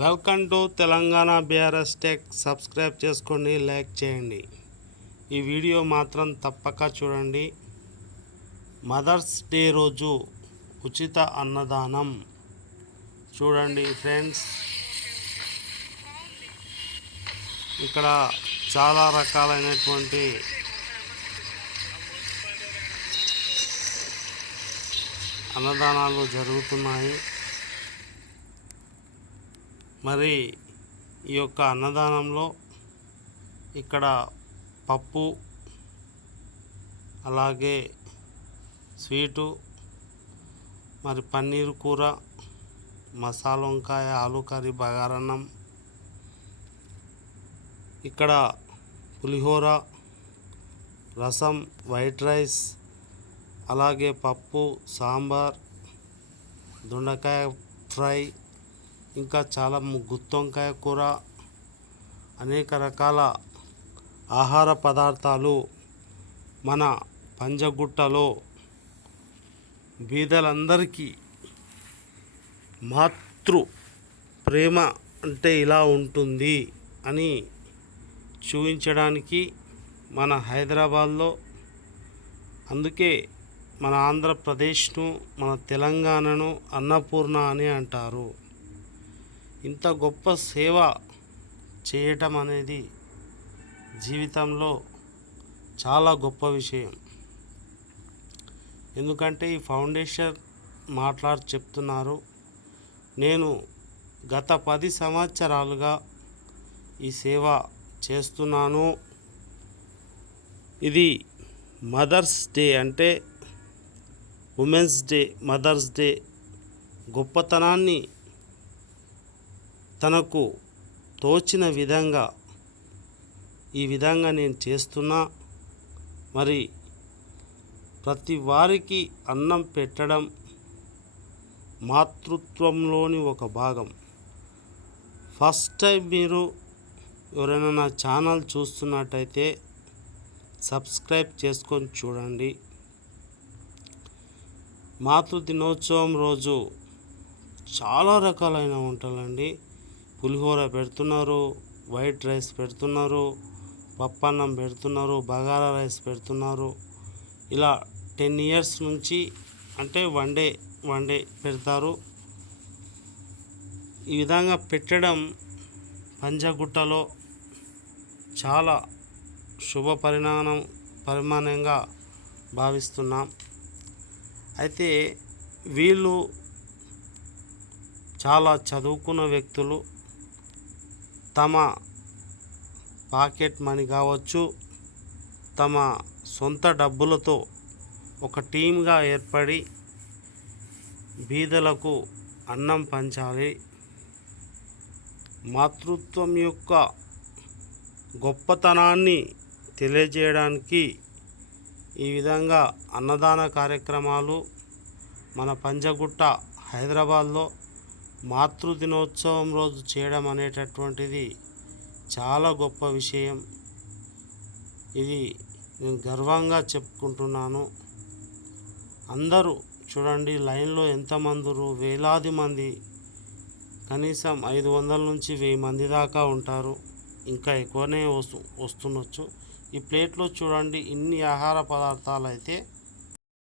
Welcome to Telangana BRS tech. Subscribe చేసుకోండి like చేయండి. ఈ వీడియో మాత్రం తప్పక చూడండి. మదర్స్ డే రోజు ఉచిత అన్నదానం. చూడండి ఫ్రెండ్స్. ఇక్కడ చాలా రకాలైనటువంటి అన్నదానాలు జరుగుతున్నాయి. మరి ఈ యొక్క అన్నదానంలో ఇక్కడ పప్పు అలాగే స్వీటు మరి పన్నీరు కూర మసాలా వంకాయ ఆలు కర్రీ బగారన్నం ఇక్కడ పులిహోర రసం వైట్ రైస్ అలాగే పప్పు సాంబార్ దొండకాయ ఫ్రై ఇంకా చాలా గుత్తొంకాయ కూర అనేక రకాల ఆహార పదార్థాలు మన పంజగుట్టలో బీదలందరికీ మాతృ ప్రేమ అంటే ఇలా ఉంటుంది అని చూపించడానికి మన హైదరాబాద్లో అందుకే మన ఆంధ్రప్రదేశ్ను మన తెలంగాణను అన్నపూర్ణ అని అంటారు. ఇంత గొప్ప సేవ చేయటం అనేది జీవితంలో చాలా గొప్ప విషయం. ఎందుకంటే ఈ ఫౌండేషన్ మాట్లాడి చెప్తున్నారు. నేను గత పది సంవత్సరాలుగా ఈ సేవ చేస్తున్నాను. ఇది మదర్స్ డే అంటే ఉమెన్స్ డే మదర్స్ డే గొప్పతనాన్ని తనకు తోచిన విధంగా ఈ విధంగా నేను చేస్తున్నా. మరి ప్రతి వారికి అన్నం పెట్టడం మాతృత్వంలోని ఒక భాగం. ఫస్ట్ టైం మీరు ఎవరైనా నా ఛానల్ చూస్తున్నట్టయితే సబ్స్క్రైబ్ చేసుకొని చూడండి. మాతృ దినోత్సవం రోజు చాలా రకాలైన వంటలండి. పులిహోర పెడుతున్నారు వైట్ రైస్ పెడుతున్నారు పప్పన్నం పెడుతున్నారు బగారా రైస్ పెడుతున్నారు. ఇలా టెన్ ఇయర్స్ నుంచి అంటే వన్ డే వన్ డే పెడతారు. ఈ విధంగా పెట్టడం పంజగుట్టలో చాలా శుభ పరిణామం పరిమాణంగా భావిస్తున్నాం. అయితే వీళ్ళు చాలా చదువుకున్న వ్యక్తులు తమ పాకెట్ మనీ కావచ్చు తమ సొంత డబ్బులతో ఒక టీమ్గా ఏర్పడి బీదలకు అన్నం పంచాలి. మాతృత్వం యొక్క గొప్పతనాన్ని తెలియజేయడానికి ఈ విధంగా అన్నదాన కార్యక్రమాలు మన పంజగుట్ట హైదరాబాద్లో మాతృ దినోత్సవం రోజు చేయడం అనేటటువంటిది చాలా గొప్ప విషయం. ఇది నేను గర్వంగా చెప్పుకుంటున్నాను. అందరూ చూడండి లైన్లో ఎంతమంది వేలాది మంది కనీసం ఐదు వందల నుంచి వెయ్యి మంది దాకా ఉంటారు. ఇంకా ఎక్కువనే వస్తు వస్తుండొచ్చు. ఈ ప్లేట్లో చూడండి ఇన్ని ఆహార పదార్థాలు అయితే